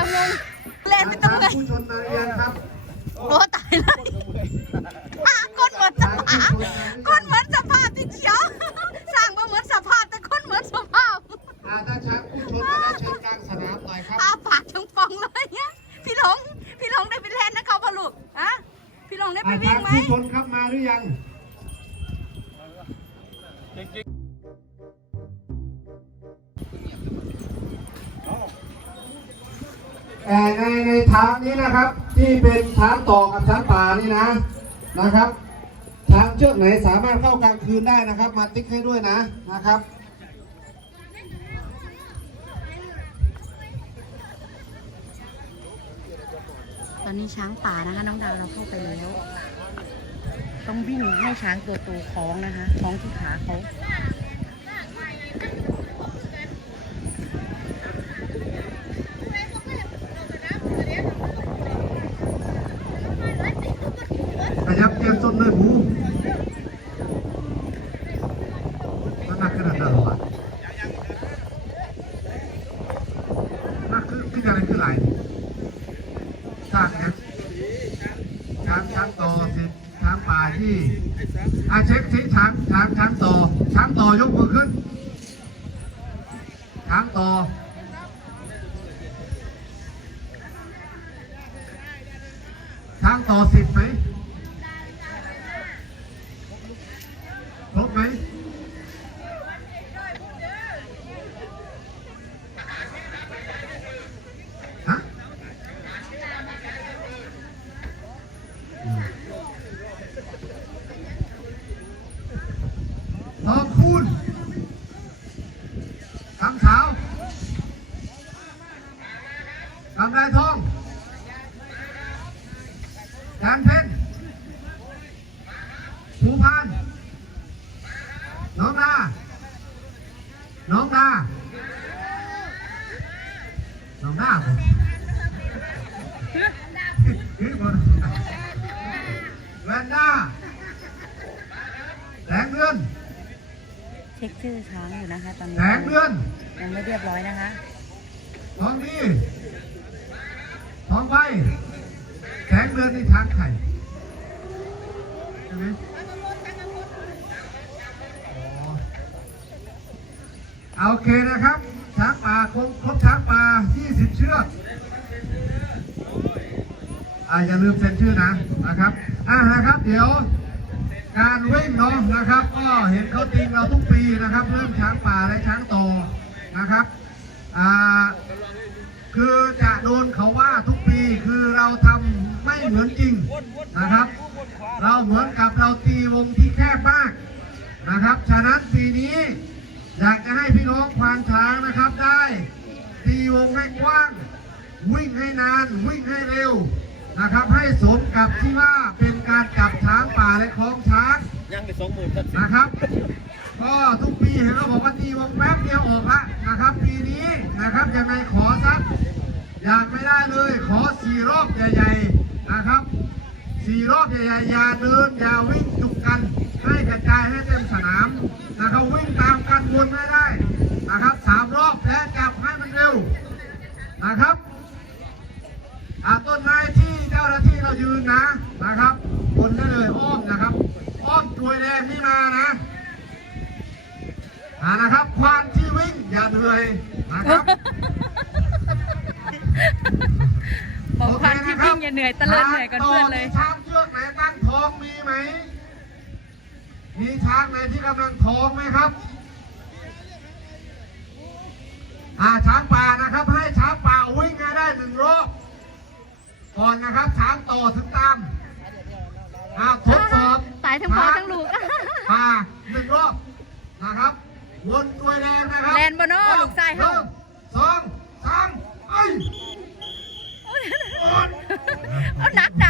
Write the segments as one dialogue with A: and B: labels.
A: าวงงเล่นไม่ต้องเลย
B: ผู้ชนมาเรียนครับ
A: โอ้ตายเลยอะก้นเหมือนสภาพก้นเหมือนสภาพที่เขียวสร้างมาเหมือนสภาพแต่ก้นเหมือนสภาพ
B: อาถ้าช้างผู้ชนมาแล้วเชิญกลางสนามหน่อยครับ
A: อาปากทั้งฟองเลยเนี่ยพี่หลงพี่หลงได้ไปเล่นนะเขาปะลูกฮะพี่หลงได้ไป
B: อา
A: วิ่
B: ช้างง
A: ไหม
B: ผู้ชนครับมาหรือยัง แต่ในในทางนี้นะครับ ที่เป็นช้างต่อกับช้างป่านี่นะนะครับช้างเชือกไหนสามารถเข้ากลางคืนได้นะครับ มาติ๊กให้ด้วยนะนะครับ
A: ตอนนี้ช้างป่านะคะน้องดาวเราเข้าไปแล้ว ต้องวิ่งให้ช้างตัวโตคล้องนะคะคล้องที่ขาเขา
B: ขยับเตรียมต้นด้วยหมูมันหนักขนาดนั้นเหรอวะหนักคือคืออะไรคืออะไร สร้างเนี่ยช้างช้างโตสิช้างป่าที่อาเช็คสิช้างช้างช้างโตช้างโตยกมือขึ้น ช้างโตช้างโตสิบไหมครบไหมฮะอืมทองคูณคำสาว คำไรทองจานเพ็ญภูพานน้องดาน้องดาน้องดาผมเฮ้ยบอลแวนด้าแสงเดือน
A: เช็คชื่อช้างอยู่นะคะตอนนี้
B: แสงเดือน
A: ยังไม่เรียบร้อยนะคะ
B: ทองดีทองใบแสงเดือนนี่ทางไข่ใช่ไหมอ๋อโอเคนะครับช้างป่าคงครบช้างป่า20 เชือกอ่าอย่าลืมเซ็นชื่อนะนะครับอ่านะครับ เดี๋ยวการวิ่งเนาะนะครับ ก็เห็นเขาติงเราทุกปีนะครับ เริ่มช้างป่าและช้างโตนะครับอ่า คือจะโดนเขาว่าทุกปีคือเราทำไม่เหมือนจริงนะครับ เราเหมือนกับเราตีวงที่แคบมากนะครับ ฉะนั้นปีนี้อยากจะให้พี่น้องควานช้างนะครับได้ ตีวงให้กว้าง วิ่งให้นาน วิ่งให้เร็วนะครับ ให้สมกับที่ว่าเป็นการจับช้างป่าและคล้องช้าง
C: ยังไปสองหมื่นสักสิบ
B: นะครับก็ทุกปีเห็นเขาบอกว่าตีวงแป๊บเดียวออกละนะครับ ปีนี้นะครับยังไงขอสักอยากไม่ได้เลย ข อสี่รอบใหญ่ๆนะครับสี่รอบใหญ่ๆอย่าเดินอย่าวิ่งจุกกัน ให้กระจายให้เต็มสนามนะครับวิ่งตามกันวนไม่ได้นะครับสามรอบและจับให้มันเร็วนะครับต้นไม้ที่เจ้าหน้าที่เรายืนนะนะครับบนได้เลยอ้อมนะครับอ้อมกลวยแดงนี่มานะอ่านะครับควานที่วิ่งอย่าเหนื่อยนะครับ
A: บอกความที่วิ่งอย่า เหนื่อยตะเลินเหนื่อยกันเพื่อนเลย
B: ช้างเชือกไหนตั้งท้องมีไหม มีช้างไหนที่กำลังท้องไหมครับอ่าช้างป่านะครับ ให้ช้างป่าวิ่งให้ได้หนึ่งรอบก่อนนะครับช้างต่อถึงตามอ่าทดสอบ
A: ตายทั้งพ่อทั้งลูก
B: ป่าหนึ่งรอบนะครับวนตัวแดงนะครับ
A: แลนบ่เนาะลูกชายเฮา
B: หนึ่งสองสา
A: มไป เอา
B: นักหนั
A: ก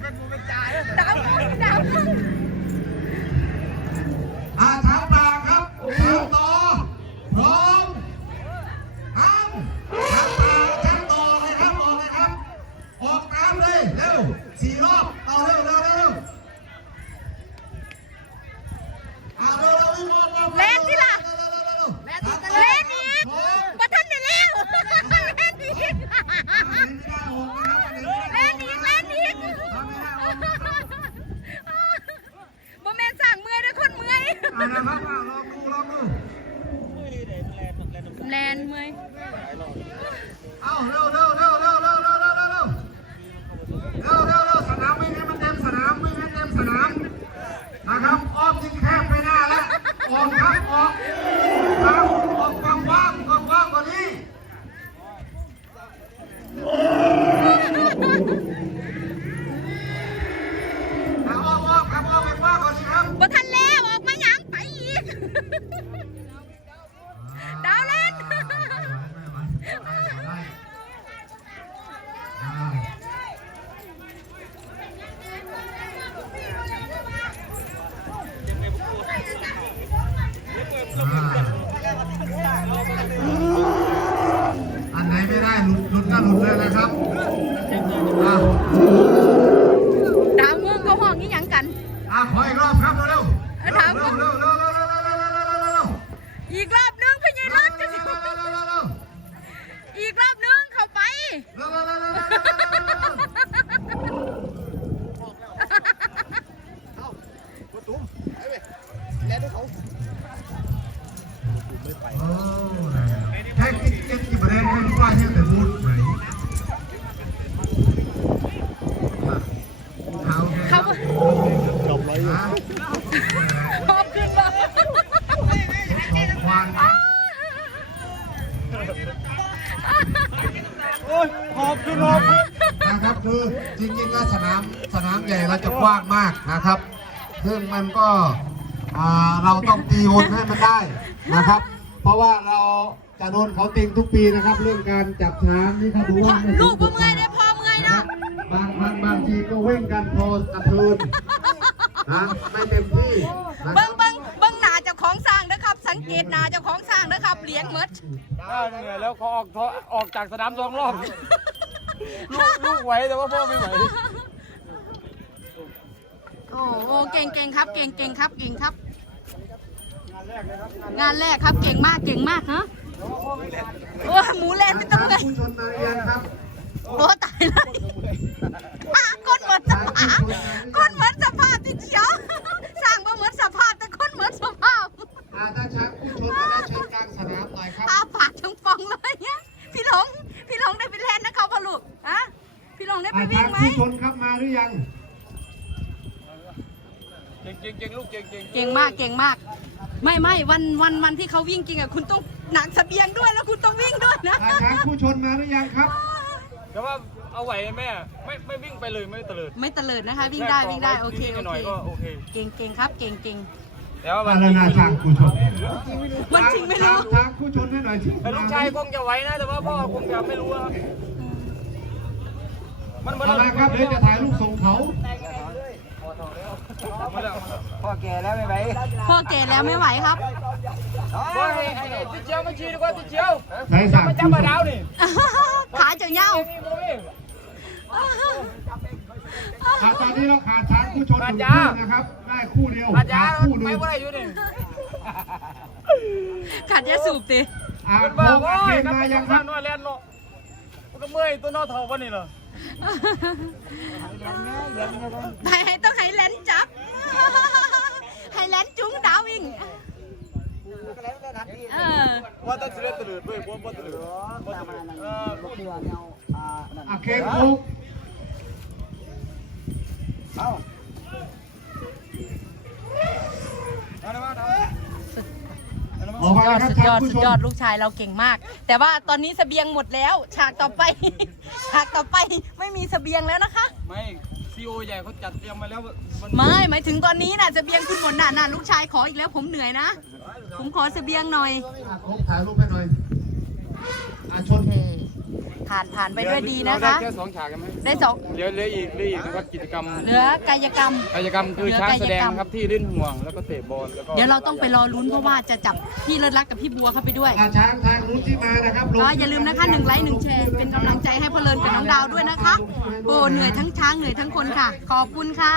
B: ตา and my 怀 ซึ่งมันก็อ่าเราต้องตีวนให้มันได้นะครับ เพราะว่าเราจะโดนเขาติงทุกปีนะครับ เรื่องการจับช้างนี่ถ้าดูว่าไม่
A: ลูกบ่เมื่อยได้พอเมื่อย
B: นะ
A: เนาะ
B: บางบางบางทีก็วิ่งกันพอกระเทินนะไม่เต็มที่นะค
A: เบิ้
B: รั
A: ง
B: บ
A: เบิ้งเบิ้งหนาเจ้าของสร้างนะครับ สังเกตหนาเจ้าของสร้างนะครับเลี้ยงหมด
C: ได้เหนื่อยแล้วเขาออกท่อออกจากสนามสองรอบลูกลูกไหวแต่ว่าพ่อไม่ไหว
A: โอ้โหเก่งเก่งครับ เก่งเก่งครับ เก่งครับ งานแรกครับ เก่งมาก เก่งมากฮะโอ้ยหมูแลนไม่ต้องเลย
B: ผู้ชนมาเรียนครับ
A: โอ้ตายเลย เก่งเก่
B: งลู
A: กเก่ง
C: เก่งเก่ง
A: มากเก่งมาก ไม่ไม่วันวันวันที่เขาวิ่งจริงอะคุณต้องหนักเสบียงด้วยแล้วคุณต้องวิ่งด้วยนะ
B: อาช้างผู้ชนมาหรือยังครับ
C: แต่ว่าเอาไหวไหมอะไม่ไม่วิ่งไปเลยไม่เตลิด
A: ไม่เตลิดนะคะ วิ่งได้วิ่งได้โอเค
C: นิ
A: โอ
C: ดหน่อย
A: เค
C: ก็โอเค
A: เก่งเก่งครับ เก่งเก่ง
C: แต่ว่า
B: มา
C: วัน
B: แล้ว
C: นี้
B: นาช้างผู้ชน
A: มันจริงไม่รู้
B: ช้างผู้ชนให้หน่อยที่
C: แต่ลูกชายคงจะไหวนะแต่ว่าพ่อคงจะไม่รู้อะมัน
B: มาแล้วครับเดี๋ยวจะถ่ายรูปส่งเขา
C: พ่อแก่แล้วไม่ไหว
A: พ่อแก่แล้วไม่ไหวครับ
C: พ่อให้ให้ให้ติดเจียวมาชี้ดีกว่าติดเจียว
B: ใส่สาม
C: มัน
B: ผู้
C: จับ
B: ช
C: มานดาวนี่
A: ขาเจ้าเน่า
C: มีโมวี่
B: อ่าตอนนี้เราขาดช้างผู้ชนหนึ่ง
C: ขาด
B: คู่
C: ยา
B: นะครับได้คู่เดียว
C: อาจา
B: ขาด
C: รย์
B: คู่ห
C: ไป
B: นึ่ง
C: ว่าอะไรอยู่นี่
A: ขาดยาสูบติ
B: อ่า
C: เป็น
B: โค
C: บ้างโอ้
B: อาเก
C: ย
B: น
C: นัก
B: มา
C: ไป
B: ยั
C: ยังง
B: ค
C: ข้า
B: รับ
C: นว่าเล่นเนาะกูก็เมื่อยตัวนอเท่าวันนี้เหรอ
A: thầy tôi hãy lên chập hãy lên chúng đạo yên Hãy subscribe cho kênh Ghiền Mì Gõ Để không bỏ lỡ những video hấp dẫn ออ
C: ว่าต้องเล่นตื่นด้วยว่าว่าตื่นว่าตื่นเออ
B: อาเคนคุกออกมาแล้วครับ
A: สุดยอด
B: ช้างผู้
A: สุ
B: ช
A: ดยอด
B: น
A: ลูกชายเราเก่งมาก แต่ว่าตอนนี้เสบียงหมดแล้ว ฉากต่อไป ฉากต่อไปไม่มีเสบียงแล้วนะคะ
C: ไม่ซีโอใหญ่เขาจัดเตรียมมาแล้วมัน
A: ไม่หมายถึงตอนนี้น่ะเสบียงคุณหมดน่ะน่ะลูกชายขออีกแล้วผมเหนื่อยนะ
C: เผ
A: มขอเสบียงหน่อย
B: อะครบถ่ายรูปให้หน่อยอะชน
A: โอเค ผ่านผ่านไปด้วยดีนะคะ
C: เราได้แค่สองฉากกันไหม
A: ได้สอง
C: เหลือเหลืออีกเหลืออีกนะครับกิจกรรม
A: เหลือกายกรรม
C: กิจกรรมคือ
A: เหลือ
C: ช้างแสดง
A: กายกรรม
C: ครับที่เล่นห่วงแล้วก็เตะบอลแล้วก็
A: เดี๋ยวเราต้องไปรอลุ้นเพราะว่าจะจับพี่เลิศรักกับพี่บัวเข้าไปด้วย
B: อะช้างทางนู้นที่มานะครับลง
A: ก็อย่าลืมนะคะหนึ่งไลค์หนึ่งแชร์เป็นกำลังใจให้พ่อเลินกับน้องดาวด้วยนะคะโอ้เหนื่อยทั้งช้างเหนื่อยทั้งคนค่ะ ขอบคุณค่ะ